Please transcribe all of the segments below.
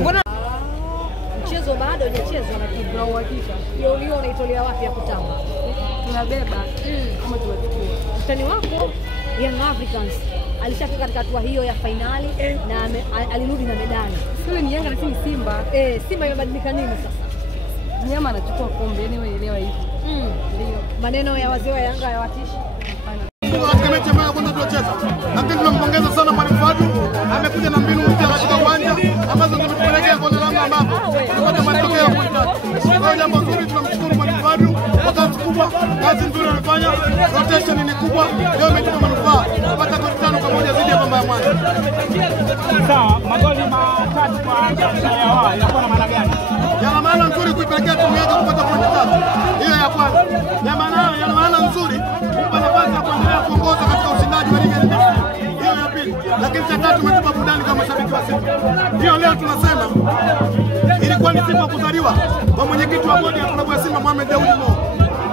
Mbona mchezo bado hujachezwa na timu na uhakika? Hiyo ulio unaitolea wapi ya kutamba? Tunabeba kama tunachukua. Mtani wako Young Africans alishafika katika hatua hiyo ya finali na alirudi na medali. Sio ni Yanga lakini Simba. Simba imebadilika nini sasa? Mnyama anachukua kombe, yani wewe elewa hivi. Ndio. Maneno ya wazee wa Yanga hayawatishi. Katika mechi ambayo kwanza tunacheza. Lakini tunampongeza sana Mwalimu Fadu, amekuja na mbinu mpya katika uwanja ambazo zimetupelekea kwa namna ambapo tunapata matokeo ya kuitaka. Kwa jambo zuri tunamshukuru Mwalimu Fadu kwa kazi kubwa, kazi nzuri amefanya, rotation ni kubwa, leo imetupa manufaa. Kupata goli 5-1 dhidi ya Pamba ya Mwanza. Sawa, magoli 3 kwa Yanga inakuwa na maana gani? Yana maana nzuri kuipelekea timu yake kupata pointi 3. Hiyo ya kwanza. Yana maana nzuri kumpa nafasi ya kuendelea kuongoza katika ushindani wa ligi ya NBC. Hiyo ya pili. Lakini cha tatu umetupa burudani kama mashabiki wa Simba. Hiyo leo tunasema ilikuwa ni siku ya kuzaliwa kwa mwenyekiti wa bodi ya klabu ya Simba Mohamed Daudi Mo.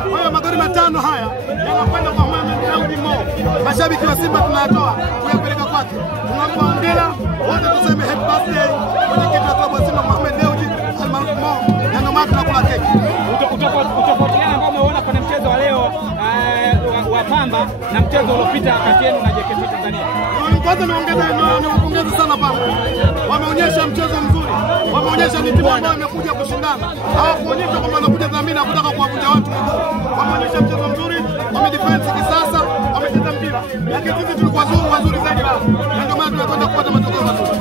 Kwa hiyo magoli 5 haya yanakwenda kwa Mohamed Daudi Mo. Mashabiki wa Simba tunayatoa kuyapeleka kwake. Tunampa hongera, wote tuseme happy birthday mwenyekiti wa klabu ya Simba Mohamed Daudi almaarufu Mo. Na ndio maana tunakula keki. Utofautiana ambao umeona kwenye mchezo wa leo wa Pamba na mchezo uliopita kati yenu na JKT Tanzania. Kwanza niwapongeze sana Pamba. Wameonyesha mchezo mzuri. Wameonyesha ni timu ambayo imekuja kushindana. Hawakuonyesha kwamba wanakuja dhamira kutaka kuwavunja watu. Wameonyesha mchezo mzuri, wamedefense kisasa, wamecheza mpira. Lakini sisi tulikuwa wazuri zaidi wao. Na ndio maana tunakwenda kupata matokeo mazuri.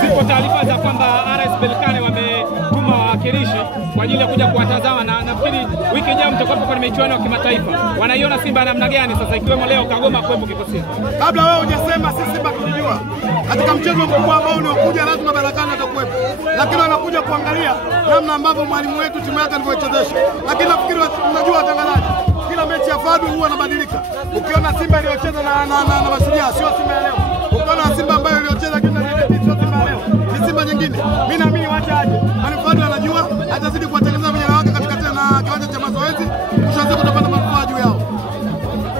Zipo taarifa za kwamba RS Berkane wametuma wawakilishi kwa ajili ya kuja kuwatazama na nafikiri wiki ijayo mtakuwa kwenye michuano ya kimataifa. Wanaiona Simba namna gani sasa ikiwemo leo Kagoma kuwepo kikosini? Kabla wewe hujasema sisi Simba tunajua. Katika mchezo mkubwa ambao unaokuja lazima Berkane atakuwepo. Lakini wanakuja kuangalia namna ambavyo mwalimu wetu timu yake alivyochezesha. Lakini nafikiri tunajua watangazaji. Kila mechi ya Fadu huwa anabadilika. Ukiona Simba iliyocheza na Mashujaa sio Simba ya leo. Ukiona Simba ambayo iliyocheza kina JKT sio Simba leo. Ni Simba nyingine. Mimi naamini wacha aje. Mwalimu Fadu anajua atazidi kuwatengeneza vijana wake katika tena kiwanja cha mazoezi. Mwisho wa siku tutapata manufaa juu yao.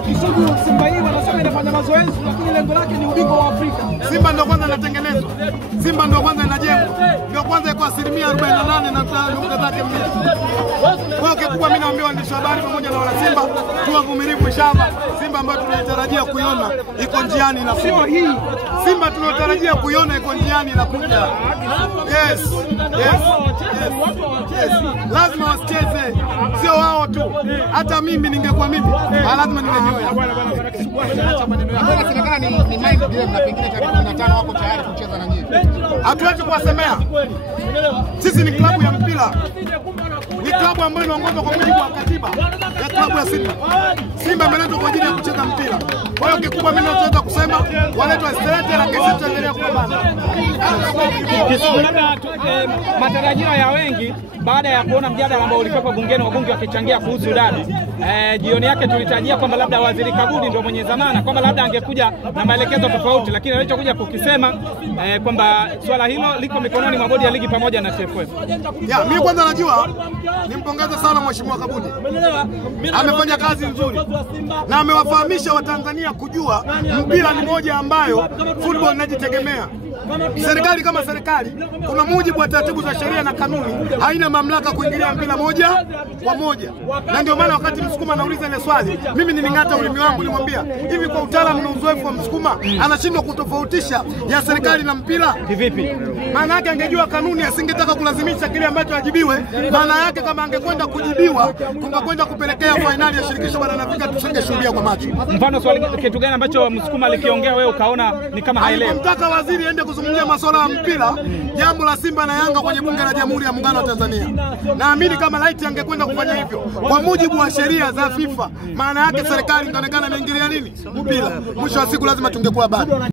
Kisugu Simba hii wanasema inafanya mazoezi lakini lengo lake ni ubingwa wa Afrika. Simba ndio kwanza inatengenezwa. Simba ndio kwanza inajengwa. Ndio kwanza iko 48% na nukta zake 2. Kwa kikubwa mimi naambia waandishi wa habari pamoja na wana Simba tuwe vumilivu inshallah. Simba ambayo tunatarajia kuiona iko njiani na Simba hii. Simba tunatarajia kuiona iko njiani na kuja. Yes. Lazima wasicheze. Sio wao tu. Hata mimi ningekuwa mimi, lazima ningejoa. Inaonekana ni mind game na pengine tarehe 15 wako tayari kucheza na nyinyi. Hatuwezi kuwasemea. Sisi ni klabu ya mpira. Ni klabu ambayo inaongozwa kwa mujibu wa katiba ya klabu ya Simba. Simba imeletwa kwa ajili ya kucheza mpira. Kwa hiyo kikubwa mimi naweza kusema waletwa straight na kesi tuendelee kupambana. Labda matarajio ya wengi baada ya kuona mjadala ambao ulikuwa bungeni wabunge wakichangia kuhusu dada. Jioni yake tulitarajia kwamba labda Waziri Kabudi ndio mwenye zamana kwamba labda angekuja na maelekezo tofauti, lakini alichokuja kukisema kwamba swala hilo liko mikononi mwa bodi ya ligi pamoja na TFF. Mimi kwanza najua nimpongeze sana Mheshimiwa Kabudi. Amefanya kazi nzuri na amewafahamisha Watanzania kujua mpira ni moja ambayo football inajitegemea. Serikali kama serikali kuna mujibu wa taratibu za sheria na kanuni, haina mamlaka kuingilia mpira moja kwa moja. Na ndio maana wakati Msukuma anauliza ile swali, mimi niling'ata ulimi wangu nimwambia, hivi kwa utaalamu na uzoefu wa Msukuma anashindwa kutofautisha ya serikali na mpira? Kivipi? Maana yake angejua kanuni asingetaka kulazimisha kile ambacho ajibiwe. Maana yake kama angekwenda kujibiwa tungekwenda kupelekea finali ya shirikisho barani Afrika tusingeshuhudia kwa macho. Mfano swali kitu gani ambacho Msukuma alikiongea wewe ukaona ni kama haelewi? Alimtaka waziri aende kuzungumzia masuala ya mpira, jambo la Simba na Yanga kwenye bunge la Jamhuri ya Muungano wa Tanzania. Naamini kama laiti angekwenda kufanya hivyo kwa mujibu wa sheria za FIFA, maana yake serikali inaonekana inaingilia nini? Mpira. Mwisho wa siku lazima tungekuwa bado.